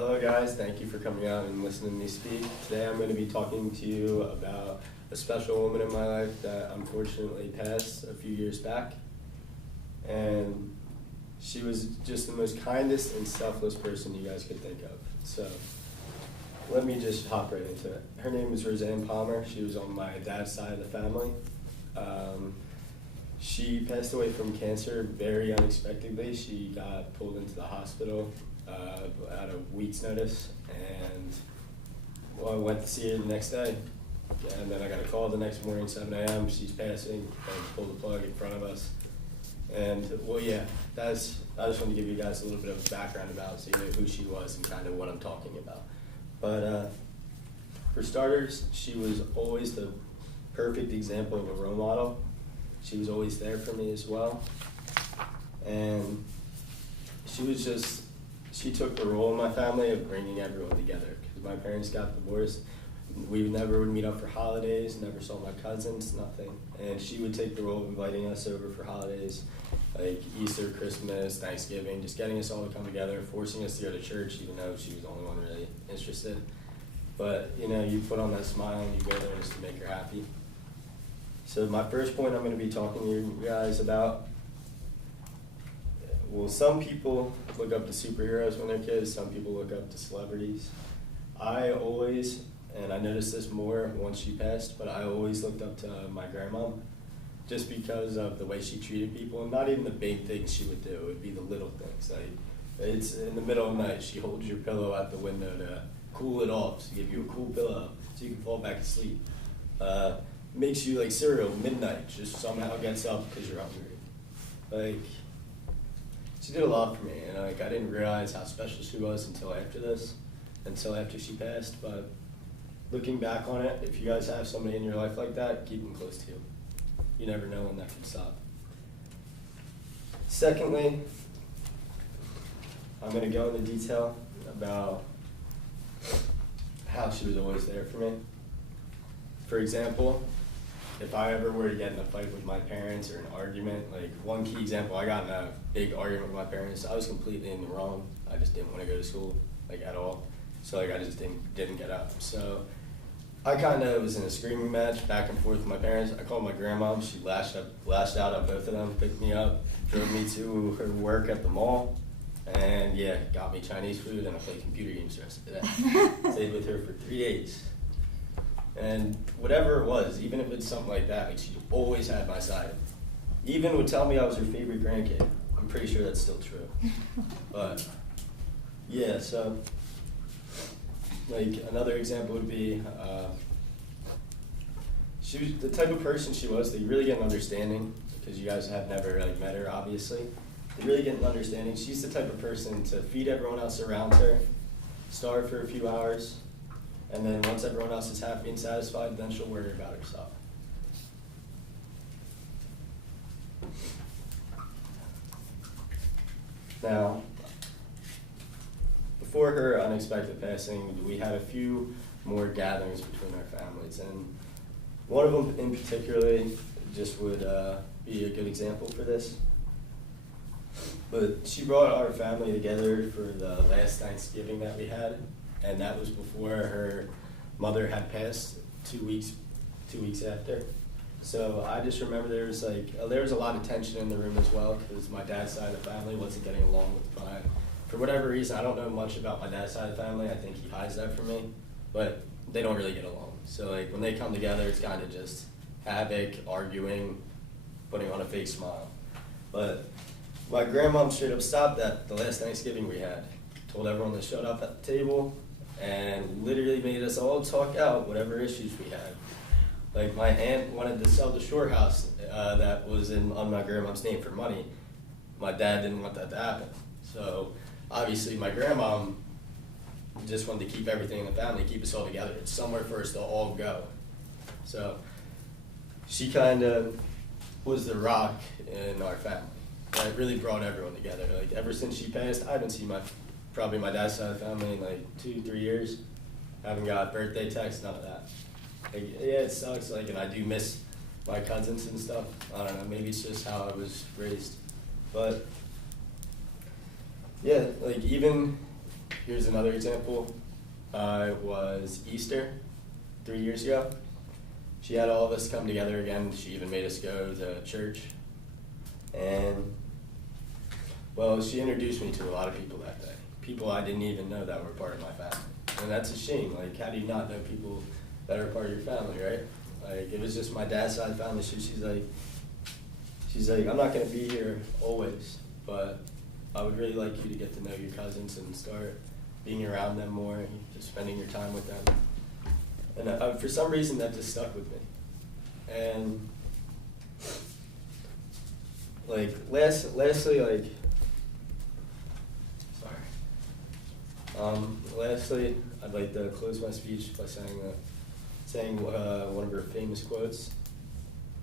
Hello guys, thank you for coming out and listening to me speak. Today I'm going to be talking to you about a special woman in my life that unfortunately passed a few years back. And she was just the most kindest and selfless person you guys could think of. So let me just hop right into it. Her name is Roseanne Palmer. She was on my dad's side of the family. She passed away from cancer very unexpectedly. She got pulled into the hospital at a week's notice, and I went to see her the next day. And then I got a call the next morning, 7 a.m. She's passing, and pulled the plug in front of us. And well, yeah, I just wanted to give you guys a little bit of background about it so you know who she was and kind of what I'm talking about. But for starters, she was always the perfect example of a role model. She was always there for me as well. And she took the role in my family of bringing everyone together. Because my parents got divorced. We never would meet up for holidays, never saw my cousins, nothing. And she would take the role of inviting us over for holidays, like Easter, Christmas, Thanksgiving, just getting us all to come together, forcing us to go to church, even though she was the only one really interested. But, you know, you put on that smile and you go there just to make her happy. So my first point I'm going to be talking to you guys about, well, some people look up to superheroes when they're kids, some people look up to celebrities. I always, and I noticed this more once she passed, but I always looked up to my grandma just because of the way she treated people, and not even the big things she would do, it would be the little things. Like, it's in the middle of the night, she holds your pillow out the window to cool it off, to give you a cool pillow so you can fall back asleep. Makes you like cereal midnight, just somehow gets up because you're hungry. Like, she did a lot for me, and like I didn't realize how special she was until after she passed. But looking back on it, if you guys have somebody in your life like that, keep them close to you. You never know when that can stop. Secondly, I'm going to go into detail about how she was always there for me. For example, if I ever were to get in a fight with my parents or an argument, like one key example, I got in a big argument with my parents. I was completely in the wrong. I just didn't want to go to school, like at all. So like I just didn't get up. So I kind of was in a screaming match back and forth with my parents. I called my grandma. She lashed out at both of them, picked me up, drove me to her work at the mall, and yeah, got me Chinese food, and I played computer games the rest of the day. Stayed with her for 3 days. And whatever it was, even if it's something like that, like she always had my side. Even would tell me I was her favorite grandkid. I'm pretty sure that's still true. But yeah, so like another example would be, she was the type of person she was that you really get an understanding, because you guys have never like met her, obviously. You really get an understanding. She's the type of person to feed everyone else around her, starve for a few hours, and then once everyone else is happy and satisfied, then she'll worry about herself. Now, before her unexpected passing, we had a few more gatherings between our families, and one of them in particular just would be a good example for this. But she brought our family together for the last Thanksgiving that we had, and that was before her mother had passed 2 weeks after. So I just remember there was a lot of tension in the room as well, because my dad's side of the family wasn't getting along with mine. For whatever reason, I don't know much about my dad's side of the family. I think he hides that from me, but they don't really get along. So like when they come together, it's kind of just havoc, arguing, putting on a fake smile. But my grandmom straight up stopped that the last Thanksgiving we had. Told everyone that showed up at the table, and literally made us all talk out whatever issues we had. Like my aunt wanted to sell the shore house that was on my grandmom's name for money. My dad didn't want that to happen. So obviously my grandmom just wanted to keep everything in the family, keep us all together. It's somewhere for us to all go. So she kind of was the rock in our family. That really brought everyone together. Like ever since she passed, I haven't seen probably my dad's side of the family in like 2-3 years. I haven't got birthday texts, none of that. Like, yeah, it sucks, like, and I do miss my cousins and stuff. I don't know, maybe it's just how I was raised. But yeah, like even here's another example. It was Easter 3 years ago. She had all of us come together again. She even made us go to church. And, well, she introduced me to a lot of people that day. People I didn't even know that were part of my family. And that's a shame. Like, how do you not know people that are part of your family, right? Like, it was just my dad's side family. She's like, I'm not going to be here always, but I would really like you to get to know your cousins and start being around them more, just spending your time with them. And for some reason, that just stuck with me. And, like, lastly, I'd like to close my speech by saying one of her famous quotes.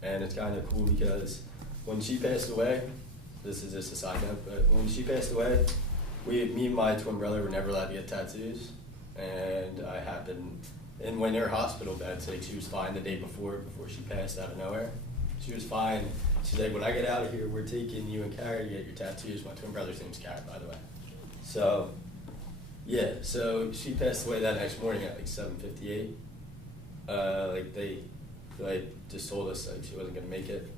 And it's kind of cool because when she passed away, this is just a side note, but when she passed away, me and my twin brother were never allowed to get tattoos. And and when her hospital bed, she was fine the day before she passed out of nowhere. She was fine. She's like, when I get out of here, we're taking you and Carrie to get your tattoos. My twin brother's name's Carrie, by the way. So, yeah, so she passed away that next morning at like 7:58. They just told us like she wasn't gonna make it.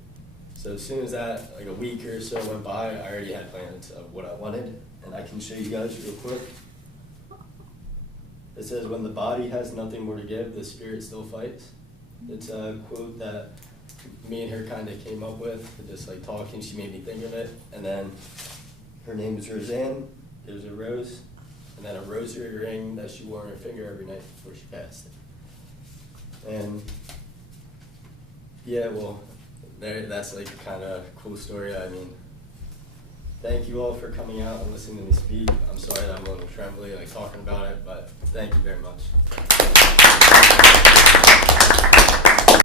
So as soon as that, like a week or so went by, I already had plans of what I wanted, and I can show you guys real quick. It says, when the body has nothing more to give, the spirit still fights. It's a quote that me and her kind of came up with, just like talking, she made me think of it. And then her name was Roseanne, there's a rose, and then a rosary ring that she wore on her finger every night before she passed. And yeah, well, that's like a kind of cool story. I mean, thank you all for coming out and listening to me speak. I'm sorry that I'm a little trembly, like talking about it, but thank you very much.